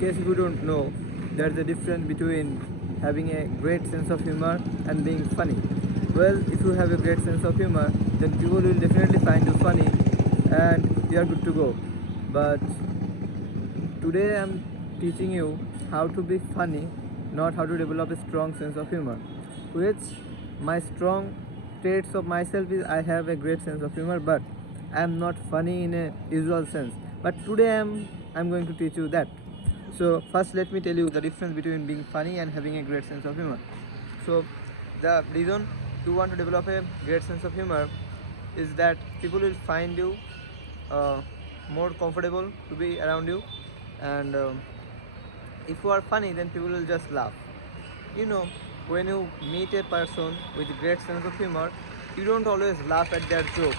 case if you don't know, there's a difference between having a great sense of humor and being funny. Well, if you have a great sense of humor, then people will definitely find you funny and you are good to go. But today I'm teaching you how to be funny, not how to develop a strong sense of humor. Which my strong traits of myself is I have a great sense of humor, but I am not funny in a usual sense. But today I'm going to teach you that. So first let me tell you the difference between being funny and having a great sense of humor. So the reason you want to develop a great sense of humor is that people will find you uh, more comfortable to be around you, and if you are funny then people will just laugh. You know, when you meet a person with a great sense of humor, you don't always laugh at their joke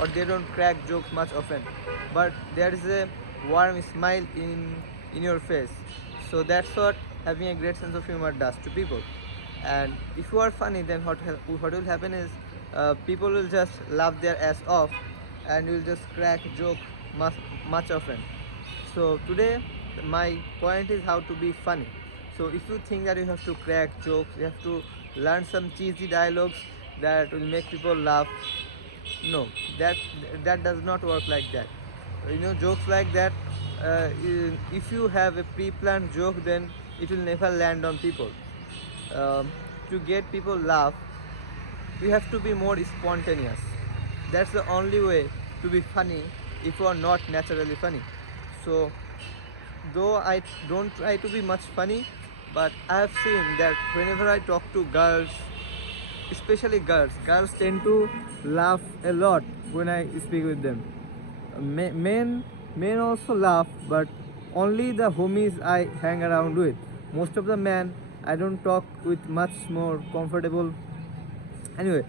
or they don't crack jokes much often, but there is a warm smile in your face. So that's what having a great sense of humor does to people. And if you are funny, then what will happen is people will just laugh their ass off and you will just crack joke much much often. So today my point is how to be funny. So if you think that you have to crack jokes, you have to learn some cheesy dialogues that will make people laugh, no, that that does not work like that. You know, jokes like that, if you have a pre-planned joke, then it will never land on people. um, to get people laugh, you have to be more spontaneous. That's the only way to be funny if you are not naturally funny. So though I don't try to be much funny, but I have seen that whenever I talk to girls, especially girls tend to laugh a lot when I speak with them. Men also laugh, but only the homies I hang around with. Most of the men I don't talk with much more comfortable. Anyway,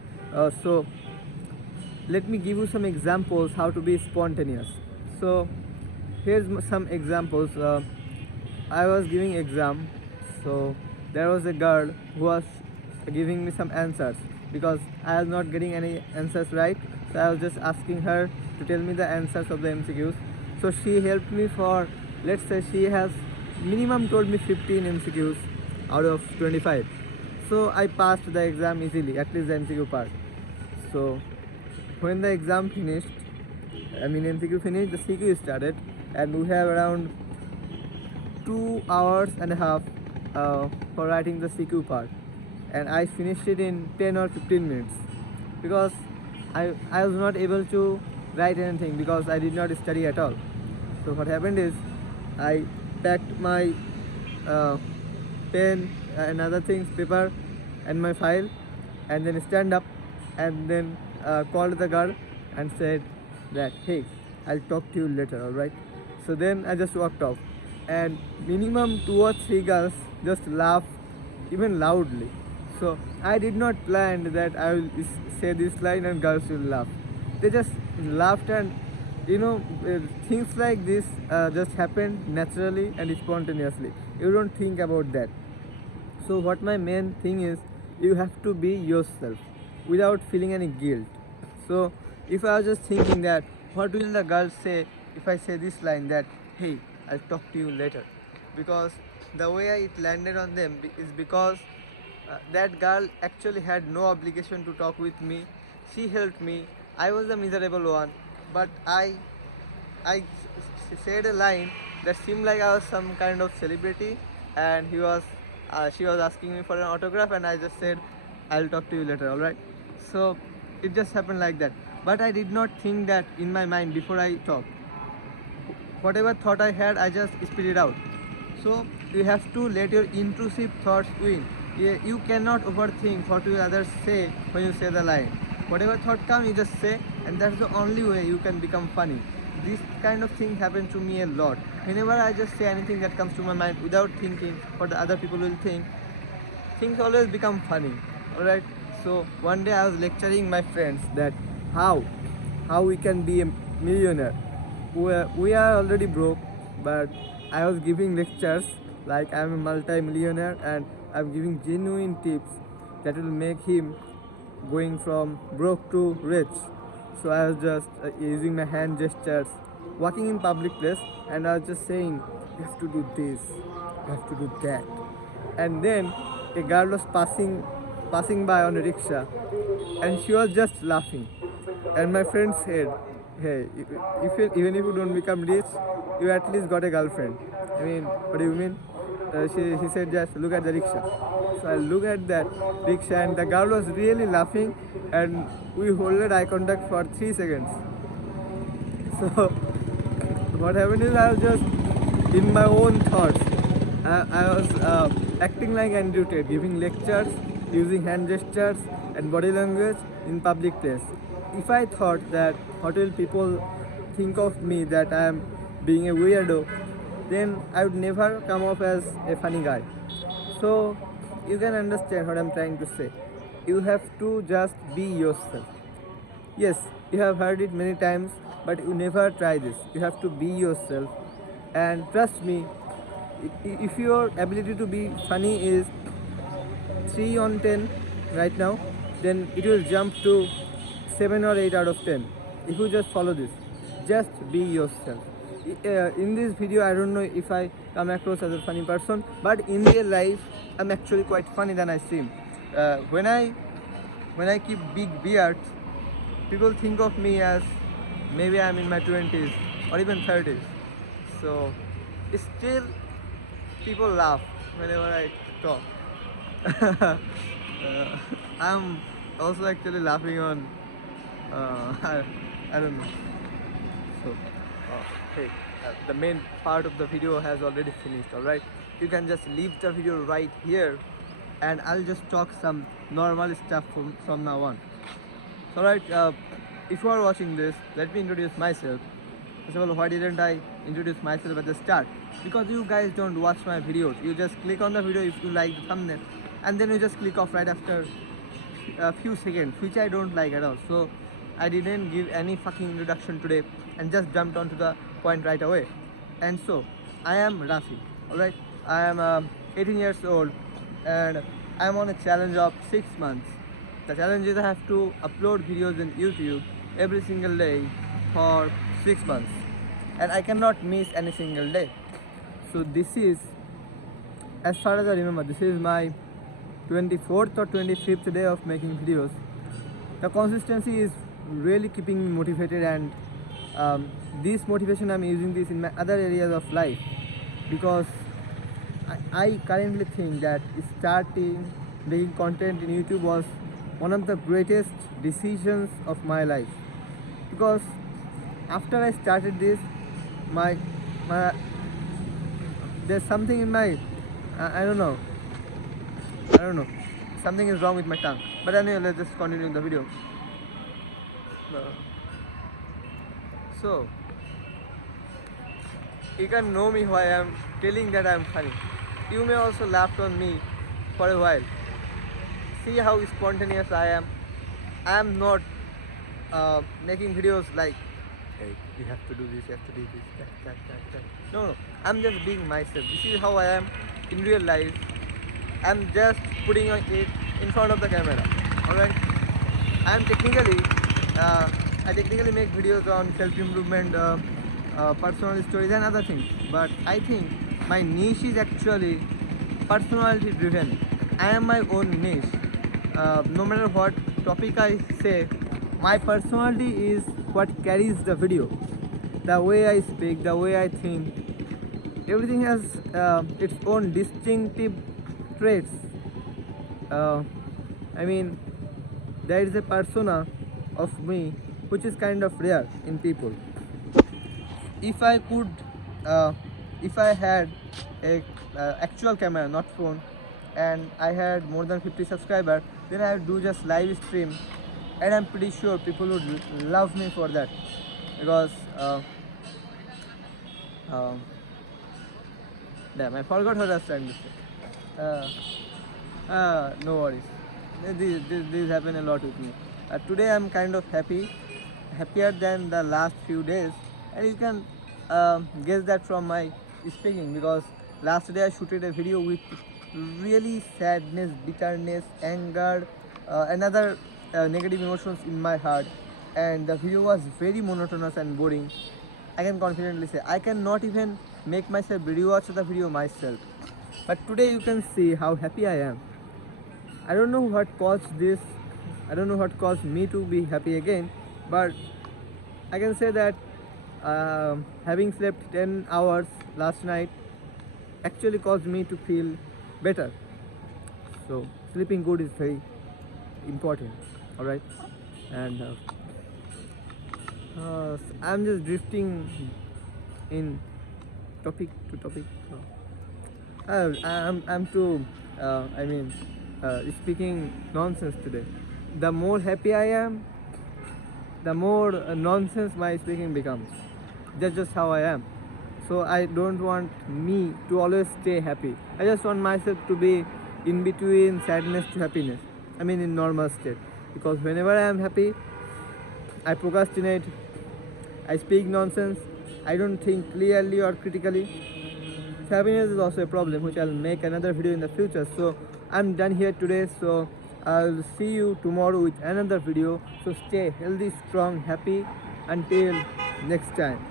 so let me give you some examples how to be spontaneous. So here's some examples. I was giving exam, so there was a girl who was giving me some answers because I was not getting any answers right. So I was just asking her to tell me the answers of the MCQs. So she helped me for, let's say she has minimum told me 15 MCQs out of 25. So I passed the exam easily, at least the MCQ part. So when the exam finished, I mean MCQ finished, the CQ started, and we have around 2 hours and a half for writing the CQ part, and I finished it in 10 or 15 minutes because I was not able to write anything because I did not study at all. So what happened is I packed my uh, pen and other things, paper and my file, and then stand up and then called the girl and said that, hey, I'll talk to you later, alright? So then I just walked off, and minimum 2 or 3 girls just laugh even loudly. So I did not plan that I will say this line and girls will laugh. They just laughed, and you know, things like this just happen naturally and spontaneously. You don't think about that. So what my main thing is, you have to be yourself without feeling any guilt. So if I was just thinking that what will the girls say if I say this line that, hey, I'll talk to you later, because the way it landed on them is because that girl actually had no obligation to talk with me. She helped me. I was the miserable one, but I said a line that seemed like I was some kind of celebrity, and she was asking me for an autograph, and I just said, "I'll talk to you later." All right. So it just happened like that. But I did not think that in my mind before I talk. Whatever thought I had, I just spit it out. So you have to let your intrusive thoughts win. You cannot overthink what will others say when you say the line. Whatever thought comes, you just say, and that's the only way you can become funny. This kind of thing happened to me a lot. Whenever I just say anything that comes to my mind without thinking what the other people will think, things always become funny. Alright. So one day I was lecturing my friends that how how we can be a millionaire. We are already broke, but I was giving lectures like I'm a multi-millionaire, and I'm giving genuine tips that will make him going from broke to rich. So I was just using my hand gestures, walking in public place, and I was just saying you have to do this, you have to do that. And then a girl was passing by on a rickshaw, and she was just laughing. And my friend said, "Hey, even if you don't become rich, you at least got a girlfriend." I mean, what do you mean? He said, "Just look at the rickshaw." So I look at that rickshaw, and the girl was really laughing, and we holded eye contact for 3 seconds. So what happened is I was just in my own thoughts. I was acting like Andrew Tate, giving lectures, using hand gestures and body language in public place. If I thought that what will people think of me, that I am being a weirdo, then I would never come off as a funny guy. So you can understand what I'm trying to say. You have to just be yourself. Yes, you have heard it many times, but you never try this. You have to be yourself, and trust me, if your ability to be funny is 3 on 10 right now, then it will jump to 7 or 8 out of 10 if you just follow this. Just be yourself. In this video, I don't know if I come across as a funny person, but in real life, I'm actually quite funny than I seem. When I keep big beards, people think of me as maybe I'm in my 20s or even 30s. So still people laugh whenever I talk. I'm also actually laughing on I don't know. So hey, the main part of the video has already finished. All right, you can just leave the video right here, and I'll just talk some normal stuff from now on. So alright, if you are watching this, let me introduce myself. First of all, why didn't I introduce myself at the start? Because you guys don't watch my videos. You just click on the video if you like the thumbnail, and then you just click off right after a few seconds, which I don't like at all. So I didn't give any fucking introduction today and just jumped onto the point right away. And so I am Rafi. Alright, I am 18 years old, and I am on a challenge of 6 months. The challenge is I have to upload videos in YouTube every single day for 6 months, and I cannot miss any single day. So this is, as far as I remember, this is my 24th or 25th day of making videos. The consistency is really keeping me motivated, and this motivation, I'm using this in my other areas of life, because I currently think that starting making content in YouTube was one of the greatest decisions of my life, because after I started this, my there's something in my I don't know, something is wrong with my tongue. But anyway, let's just continue the video. So you can know me why I am telling that I am funny. You may also laugh on me for a while. See how spontaneous I am. I am not making videos like, hey, you have to do this, you have to do this, that. No, I'm just being myself. This is how I am in real life. I'm just putting it in front of the camera. Alright? I technically make videos on self-improvement, personal stories and other things. But I think my niche is actually personality driven. I am my own niche. No matter what topic I say, my personality is what carries the video. The way I speak, the way I think, everything has its own distinctive traits. I mean, there is a persona of me which is kind of rare in people. If I could, if I had a actual camera, not phone, and I had more than 50 subscribers, then I would do just live stream, and I'm pretty sure people would love me for that, because damn, I forgot what I was trying to say. No worries. This happened a lot with me. Today I'm kind of happier than the last few days, and you can guess that from my speaking, because last day I shooted a video with really sadness, bitterness, anger, and other negative emotions in my heart, and the video was very monotonous and boring. I can confidently say I cannot even make myself rewatch the video myself. But today you can see how happy I am. I don't know what caused this. I don't know what caused me to be happy again. But I can say that having slept 10 hours last night actually caused me to feel better. So sleeping good is very important. All right, and I'm just drifting in topic to topic. I'm too. Speaking nonsense today. The more happy I am, the more nonsense my speaking becomes. That's just how I am. So I don't want me to always stay happy. I just want myself to be in between sadness to happiness. I mean, in normal state. Because whenever I am happy, I procrastinate, I speak nonsense, I don't think clearly or critically. So happiness is also a problem, which I'll make another video in the future. So I'm done here today. So I'll see you tomorrow with another video. So stay healthy, strong, happy until next time.